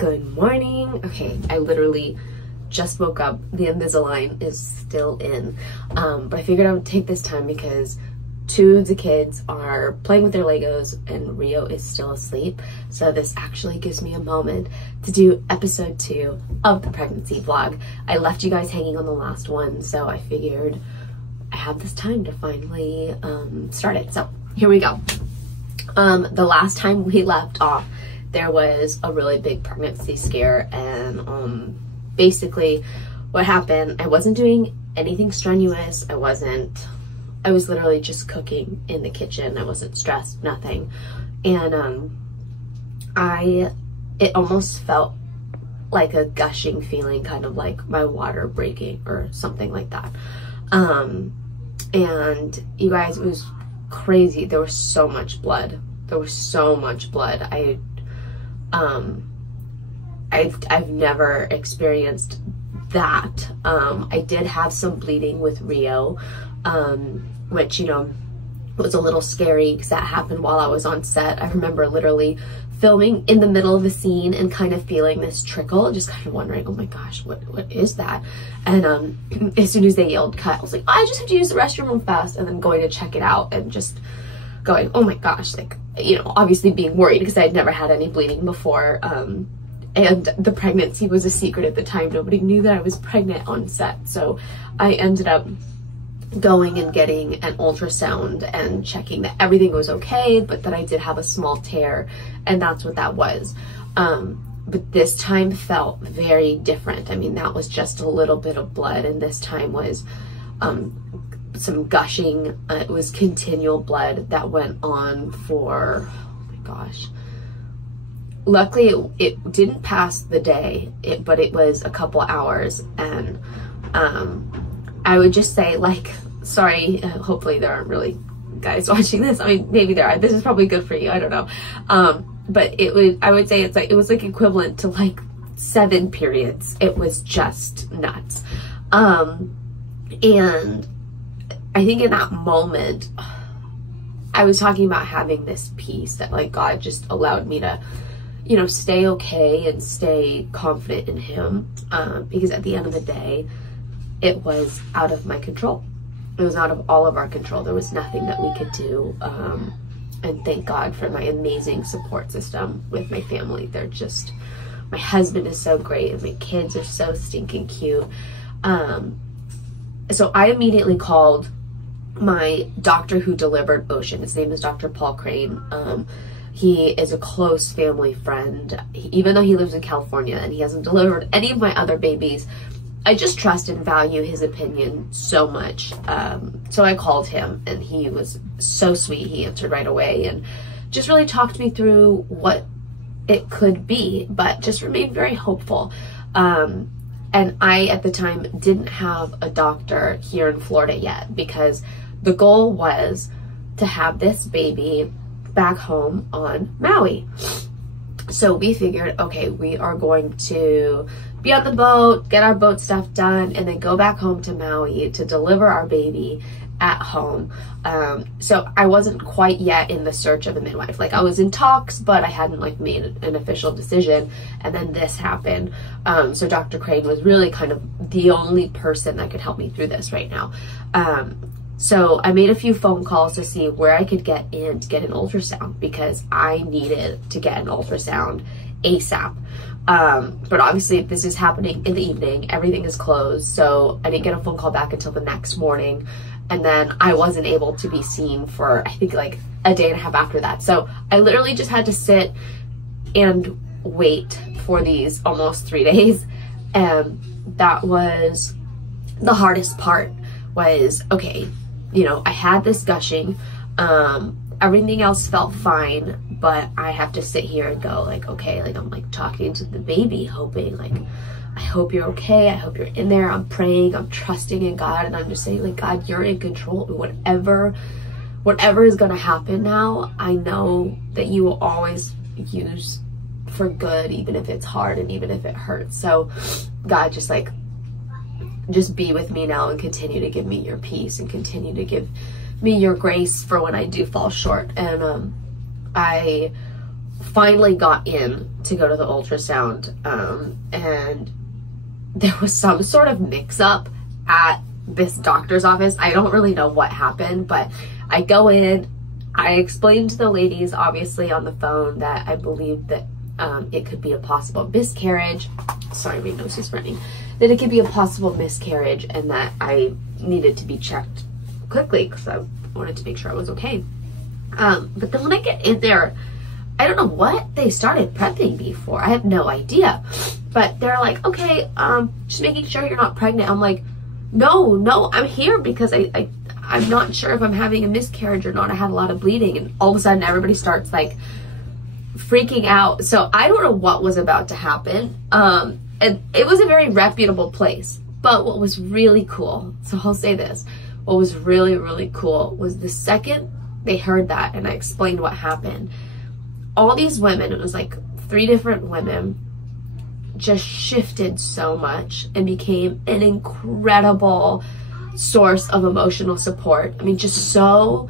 Good morning. Okay, I literally just woke up. The Invisalign is still in, but I figured I would take this time because two of the kids are playing with their Legos and Rio is still asleep. So this actually gives me a moment to do episode 2 of the pregnancy vlog. I left you guys hanging on the last one, so I figured I have this time to finally start it. So here we go. The last time we left off, there was a really big pregnancy scare, and basically what happened, I wasn't doing anything strenuous. I was literally just cooking in the kitchen. I wasn't stressed, nothing. And it almost felt like a gushing feeling, kind of like my water breaking or something like that. And you guys, it was crazy. There was so much blood. I've never experienced that. I did have some bleeding with Rio, which, you know, was a little scary because that happened while I was on set. I remember literally filming in the middle of the scene and kind of feeling this trickle, just kind of wondering, oh my gosh, what is that? And as soon as they yelled cut, I was like, I just have to use the restroom real fast, and then going to check it out and just going, oh my gosh, like, you know, obviously being worried because I had never had any bleeding before. And the pregnancy was a secret at the time. Nobody knew that I was pregnant on set. So I ended up going and getting an ultrasound and checking that everything was okay, but that I did have a small tear, and that's what that was. But this time felt very different. I mean, that was just a little bit of blood, and this time was some gushing. It was continual blood that went on for, oh my gosh. Luckily, it didn't pass the day, but it was a couple hours, and I would just say, like, sorry, hopefully there aren't really guys watching this. I mean, maybe there are. This is probably good for you. I don't know. But I would say it was like equivalent to like 7 periods. It was just nuts. And I think in that moment, I was talking about having this peace that, like, God just allowed me to, you know, stay okay and stay confident in Him, because at the end of the day, it was out of my control. It was out of all of our control. There was nothing that we could do. And thank God for my amazing support system with my family. They're just, my husband is so great, and my kids are so stinking cute. So I immediately called my doctor who delivered Ocean. His name is Dr. Paul Crane. He is a close family friend. Even though he lives in California and he hasn't delivered any of my other babies, I just trust and value his opinion so much. So I called him, and he was so sweet. He answered right away and just really talked me through what it could be, but just remained very hopeful. And I, at the time, didn't have a doctor here in Florida yet, because the goal was to have this baby back home on Maui. So we figured, okay, we are going to be on the boat, get our boat stuff done, and then go back home to Maui to deliver our baby at home. So I wasn't quite yet in the search of a midwife. Like, I was in talks, but I hadn't like made an official decision. And then this happened. So Dr. Crane was really kind of the only person that could help me through this right now. So I made a few phone calls to see where I could get in to get an ultrasound, because I needed to get an ultrasound ASAP. But obviously this is happening in the evening. Everything is closed. So I didn't get a phone call back until the next morning. And then I wasn't able to be seen for, I think, like a day and a half after that. So I literally just had to sit and wait for these almost 3 days. And that was the hardest part. Was, okay, you know, I had this gushing, everything else felt fine, but I have to sit here and go, like, okay, like, I'm like talking to the baby, hoping, like, I hope you're okay, I hope you're in there, I'm praying, I'm trusting in God, and I'm just saying, like, God, you're in control. Whatever is gonna happen now, I know that you will always use for good, even if it's hard and even if it hurts. So God, just be with me now and continue to give me your peace and continue to give me your grace for when I do fall short. And I finally got in to go to the ultrasound, and there was some sort of mix-up at this doctor's office. I don't really know what happened, but I go in, I explained to the ladies, obviously on the phone, that I believed that it could be a possible miscarriage. Sorry, my nose is running. That it could be a possible miscarriage and that I needed to be checked quickly because I wanted to make sure I was okay. But then when I get in there, I don't know what they started prepping me for. I have no idea. But they're like, okay, just making sure you're not pregnant. I'm like, no, I'm here because I'm not sure if I'm having a miscarriage or not. I had a lot of bleeding, and all of a sudden everybody starts like freaking out. So I don't know what was about to happen. And it was a very reputable place. But what was really cool, so I'll say this, what was really, really cool was the second they heard that and I explained what happened, all these women, it was like 3 different women, just shifted so much and became an incredible source of emotional support. I mean, just so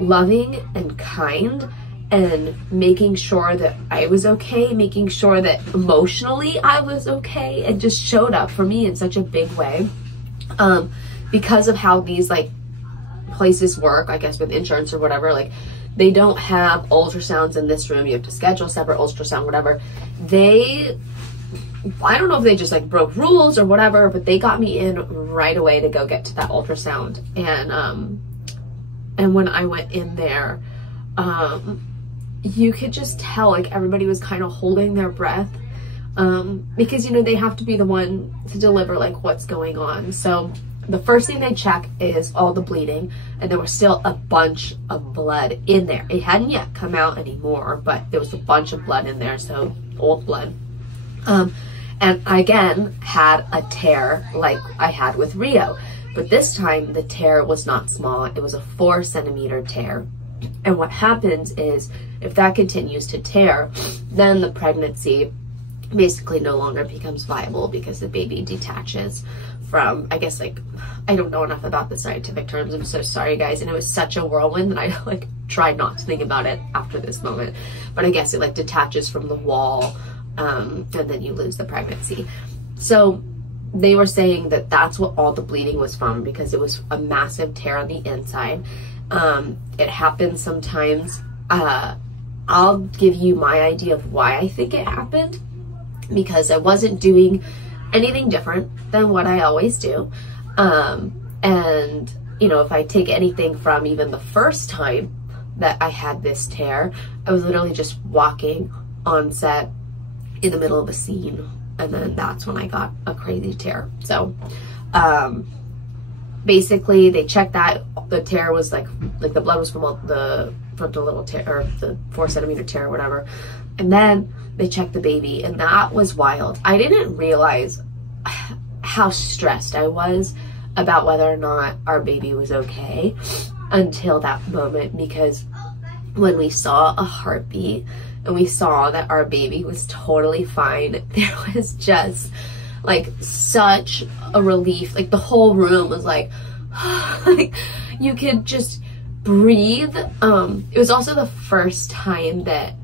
loving and kind, and making sure that I was okay, making sure that emotionally I was okay, and just showed up for me in such a big way. Because of how these like places work, I guess with insurance or whatever, like they don't have ultrasounds in this room. You have to schedule separate ultrasound, whatever. I don't know if they just like broke rules or whatever, but they got me in right away to go get to that ultrasound. And when I went in there, you could just tell like everybody was kind of holding their breath, because, you know, they have to be the one to deliver like what's going on. So the first thing they check is all the bleeding, and there was still a bunch of blood in there. It hadn't yet come out anymore, but there was a bunch of blood in there, so old blood. And I again had a tear like I had with Rio, but this time the tear was not small. It was a 4-centimeter tear. And what happens is if that continues to tear, then the pregnancy basically no longer becomes viable because the baby detaches from, I guess, like, I don't know enough about the scientific terms. I'm so sorry, guys. And it was such a whirlwind that I like tried not to think about it after this moment. But I guess it like detaches from the wall, and then you lose the pregnancy. So they were saying that that's what all the bleeding was from, because it was a massive tear on the inside. It happens sometimes. I'll give you my idea of why I think it happened, because I wasn't doing anything different than what I always do. And, you know, if I take anything from even the first time that I had this tear, I was literally just walking on set in the middle of a scene, and then that's when I got a crazy tear. So, basically they checked that the tear was like the blood was from the little tear, or the 4-centimeter tear or whatever. And then they checked the baby, and that was wild. I didn't realize how stressed I was about whether or not our baby was okay until that moment, because when we saw a heartbeat and we saw that our baby was totally fine, there was just like such a relief. Like the whole room was like, like you could just breathe. It was also the first time that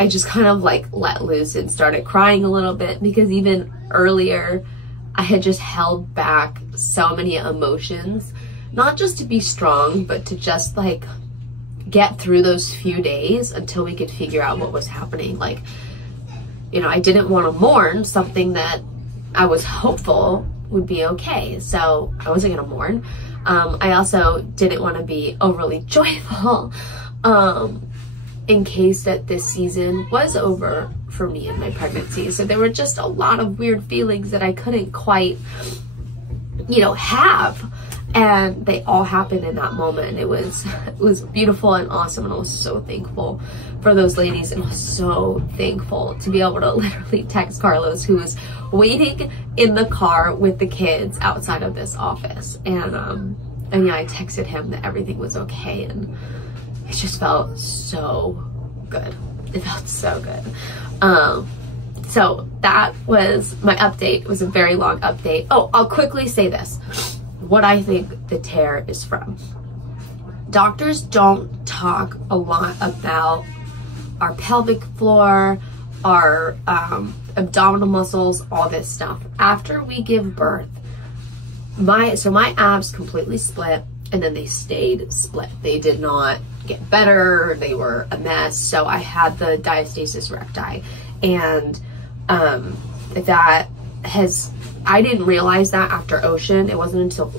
I just kind of like let loose and started crying a little bit, because even earlier I had just held back so many emotions, not just to be strong, but to just like get through those few days until we could figure out what was happening. Like, you know, I didn't want to mourn something that I was hopeful would be okay. So I wasn't going to mourn. I also didn't want to be overly joyful in case that this season was over for me and my pregnancy. So there were just a lot of weird feelings that I couldn't quite, you know, have. And they all happened in that moment. It was beautiful and awesome, and I was so thankful for those ladies, and I was so thankful to be able to literally text Carlos, who was waiting in the car with the kids outside of this office. And yeah, I texted him that everything was okay, and it just felt so good. It felt so good. So that was my update. It was a very long update. Oh, I'll quickly say this. What I think the tear is from. Doctors don't talk a lot about our pelvic floor, our abdominal muscles, all this stuff. After we give birth, my abs completely split, and then they stayed split. They did not get better. They were a mess. So I had the diastasis recti, and I didn't realize that after Ocean. It wasn't until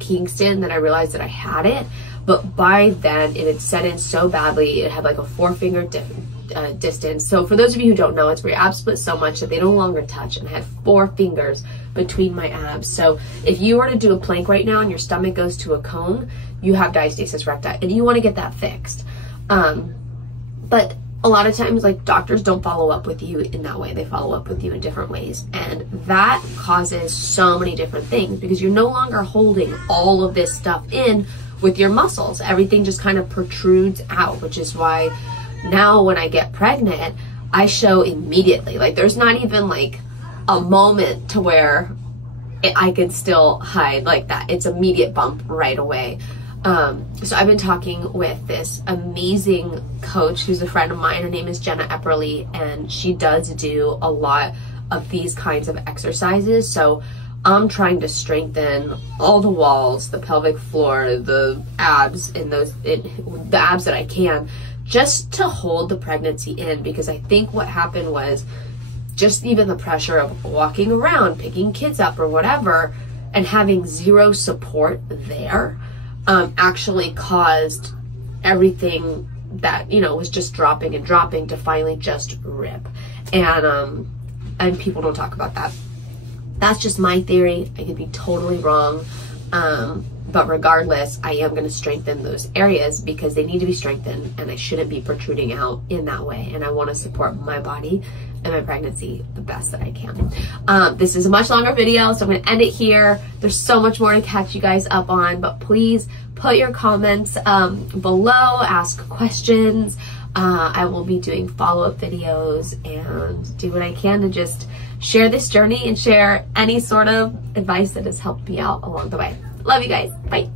Kingston that I realized that I had it. But by then, it had set in so badly. It had like a 4-finger distance. So for those of you who don't know, it's where your abs split so much that they no longer touch, and I had 4 fingers between my abs. So if you were to do a plank right now and your stomach goes to a cone, you have diastasis recti, and you want to get that fixed. But a lot of times, like, doctors don't follow up with you in that way. They follow up with you in different ways, and that causes so many different things because you're no longer holding all of this stuff in with your muscles. Everything just kind of protrudes out, which is why now when I get pregnant, I show immediately. Like, there's not even like a moment to where I can still hide like that. It's immediate bump right away. So I've been talking with this amazing coach who's a friend of mine. Her name is Jenna Epperly, and she does do a lot of these kinds of exercises. So I'm trying to strengthen all the walls, the pelvic floor, the abs, and the abs that I can, just to hold the pregnancy in, because I think what happened was just even the pressure of walking around, picking kids up or whatever, and having zero support there actually caused everything that, you know, was just dropping and dropping to finally just rip. And people don't talk about that. That's just my theory. I could be totally wrong. But regardless, I am going to strengthen those areas because they need to be strengthened, and I shouldn't be protruding out in that way. And I want to support my body and my pregnancy the best that I can. This is a much longer video, so I'm going to end it here. There's so much more to catch you guys up on, but please put your comments below, ask questions. I will be doing follow-up videos and do what I can to just share this journey and share any sort of advice that has helped me out along the way. Love you guys. Bye.